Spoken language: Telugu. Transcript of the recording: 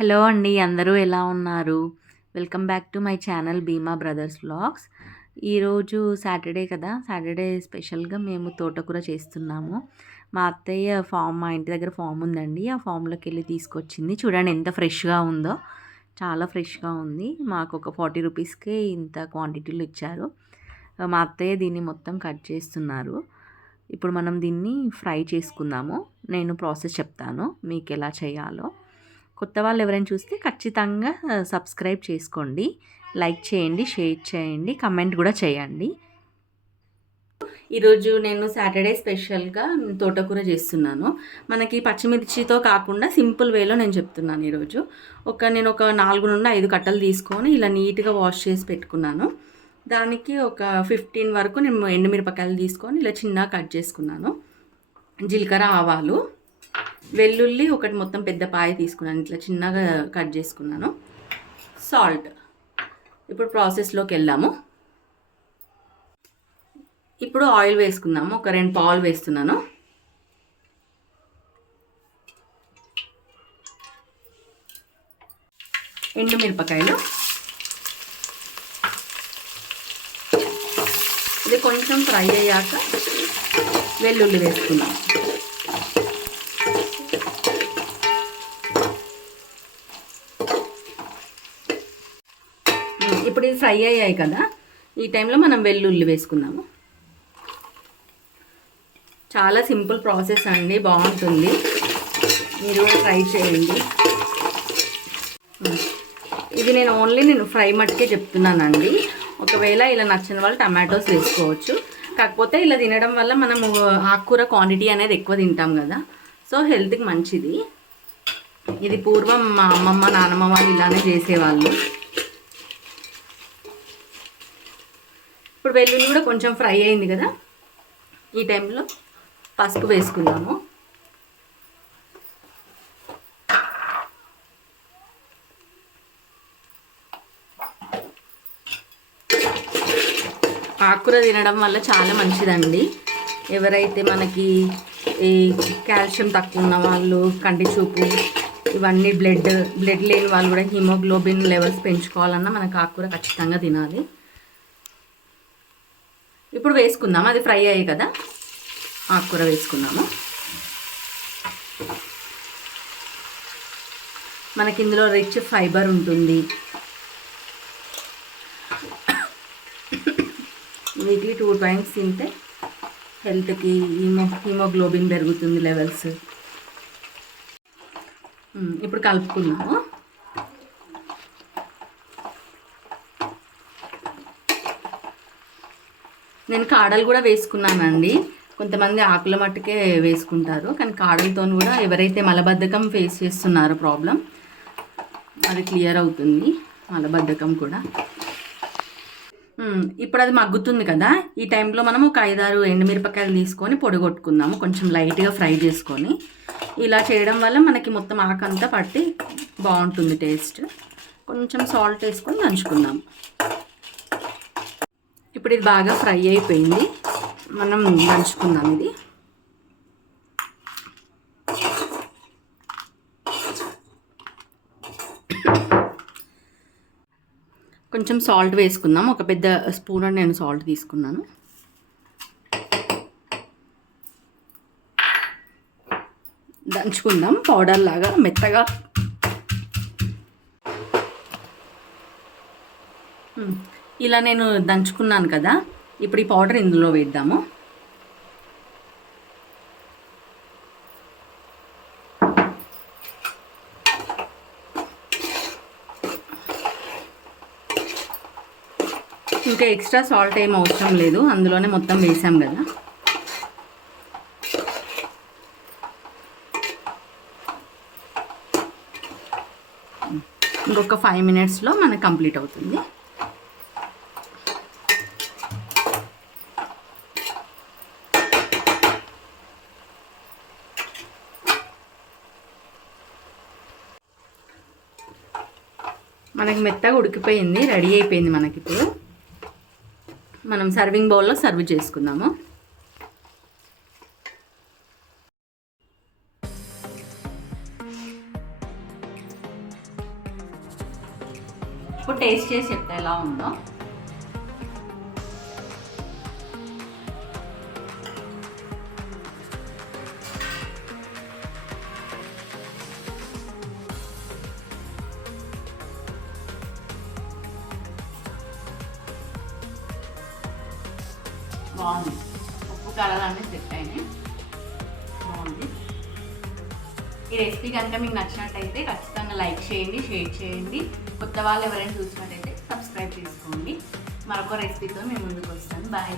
హలో అండి, అందరూ ఎలా ఉన్నారు? Welcome back to my channel Bhima brothers vlogs. ఈరోజు సాటర్డే కదా, సాటర్డే స్పెషల్గా మేము తోటకూర చేస్తున్నాము. మా అత్తయ్య మా ఇంటి దగ్గర ఫామ్ ఉందండి. ఆ ఫామ్లోకి వెళ్ళి తీసుకొచ్చింది. చూడండి ఎంత ఫ్రెష్గా ఉందో, చాలా ఫ్రెష్గా ఉంది. మాకు ఒక 40 రూపీస్కే ఇంత క్వాంటిటీలో ఇచ్చారు. మా అత్తయ్య దీన్ని మొత్తం కట్ చేస్తున్నారు. ఇప్పుడు మనం దీన్ని ఫ్రై చేసుకుందాము. నేను ప్రాసెస్ చెప్తాను మీకు ఎలా చేయాలో. కొత్త వాళ్ళు ఎవరైనా చూస్తే ఖచ్చితంగా సబ్స్క్రైబ్ చేసుకోండి, లైక్ చేయండి, షేర్ చేయండి, కమెంట్ కూడా చేయండి. ఈరోజు నేను సాటర్డే స్పెషల్గా తోటకూర చేస్తున్నాను. మనకి పచ్చిమిర్చితో కాకుండా సింపుల్ వేలో నేను చెప్తున్నాను. ఈరోజు నేను ఒక 4 నుండి 5 కట్టలు తీసుకొని ఇలా నీట్గా వాష్ చేసి పెట్టుకున్నాను. దానికి ఒక 15 వరకు నేను ఎండుమిరపకాయలు తీసుకొని ఇలా చిన్నగా కట్ చేసుకున్నాను. జీలకర్ర, ఆవాలు, వెల్లుల్లి ఒకటి మొత్తం పెద్ద పాయ తీసుకున్నాను, ఇట్లా చిన్నగా కట్ చేసుకున్నాను. సాల్ట్. ఇప్పుడు ప్రాసెస్లోకి వెళ్దాము. ఇప్పుడు ఆయిల్ వేసుకుందాము. ఒక 2 పావులు వేస్తున్నాను. ఎండుమిరపకాయలు, ఇది కొంచెం ఫ్రై అయ్యాక వెల్లుల్లి వేసుకుందాం. ఇప్పుడు ఇది ఫ్రై అయ్యాయి కదా, ఈ టైంలో మనం వెల్లుల్లి వేసుకుందాము. చాలా సింపుల్ ప్రాసెస్ అండి, బాగుంటుంది, మీరు ట్రై చేయండి. ఇది నేను ఫ్రై మట్టుకే చెప్తున్నానండి. ఒకవేళ ఇలా నచ్చిన వాళ్ళు టమాటోస్ వేసుకోవచ్చు. కాకపోతే ఇలా తినడం వల్ల మనము ఆకుకూర క్వాంటిటీ అనేది ఎక్కువ తింటాం కదా, సో హెల్త్కి మంచిది. ఇది పూర్వం మా అమ్మమ్మ, నానమ్మ వాళ్ళు ఇలానే చేసేవాళ్ళు. ఇప్పుడు వెల్లుల్లి కూడా కొంచెం ఫ్రై అయింది కదా, ఈ టైంలో పసుపు వేసుకుందాము. ఆకుకూర తినడం వల్ల చాలా మంచిదండి. ఎవరైతే మనకి ఈ కాల్షియం తక్కువ ఉన్న వాళ్ళు, కంటి చూపు, ఇవన్నీ బ్లడ్ లేని వాళ్ళు కూడా హిమోగ్లోబిన్ లెవెల్స్ పెంచుకోవాలన్నా మనకు ఆకుకూర ఖచ్చితంగా తినాలి. ఇప్పుడు వేసుకుందాం, అది ఫ్రై అయ్యాయి కదా, ఆకుకూర వేసుకుందాము. మనకి ఇందులో రిచ్ ఫైబర్ ఉంటుంది. వీక్లీ 2 టైమ్స్ తింటే హెల్త్కి హిమోగ్లోబిన్ పెరుగుతుంది లెవెల్స్. ఇప్పుడు కలుపుకుందాము. నేను కాడలు కూడా వేసుకున్నానండి. కొంతమంది ఆకుల మట్టుకే వేసుకుంటారు, కానీ కాడలతో కూడా ఎవరైతే మలబద్ధకం ఫేస్ చేస్తున్నారో ప్రాబ్లం, అది క్లియర్ అవుతుంది, మలబద్ధకం కూడా. ఇప్పుడు అది మగ్గుతుంది కదా, ఈ టైంలో మనం ఒక 5-6 ఎండుమిరపకాయలు తీసుకొని పొడి కొట్టుకుందాము, కొంచెం లైట్గా ఫ్రై చేసుకొని. ఇలా చేయడం వల్ల మనకి మొత్తం ఆకంతా పట్టి బాగుంటుంది టేస్ట్. కొంచెం సాల్ట్ వేసుకొని దంచుకుందాం. ఇప్పుడు ఇది బాగా ఫ్రై అయిపోయింది, మనం దంచుకుందాం. ఇది కొంచెం సాల్ట్ వేసుకుందాం. ఒక పెద్ద స్పూన్ నేను సాల్ట్ తీసుకున్నాను. దంచుకుందాం పౌడర్ లాగా మెత్తగా. ఇలా నేను దంచుకున్నాను కదా, ఇప్పుడు ఈ పౌడర్ ఇందులో వేద్దాము. ఇంకా ఎక్స్ట్రా సాల్ట్ ఏం అవసరం లేదు, అందులోనే మొత్తం వేసాం కదా. ఇంకొక 5 మినిట్స్లో మనకు కంప్లీట్ అవుతుంది. మనకి మెత్తగా ఉడికిపోయింది, రెడీ అయిపోయింది మనకి. ఇప్పుడు మనం సర్వింగ్ బౌల్లో సర్వ్ చేసుకుందాము. ఇప్పుడు టేస్ట్ చేసి చెప్తా ఎలా ఉందో. బాగుంది, ఉప్పు కారాలన్నీ సెట్ అయినాయి, బాగుంది. ఈ రెసిపీ కనుక మీకు నచ్చినట్టయితే ఖచ్చితంగా లైక్ చేయండి, షేర్ చేయండి. కొత్త వాళ్ళు ఎవరైనా చూసినట్టయితే సబ్స్క్రైబ్ చేసుకోండి. మరొక రెసిపీతో మేము ముందుకు వస్తాను. బాయ్.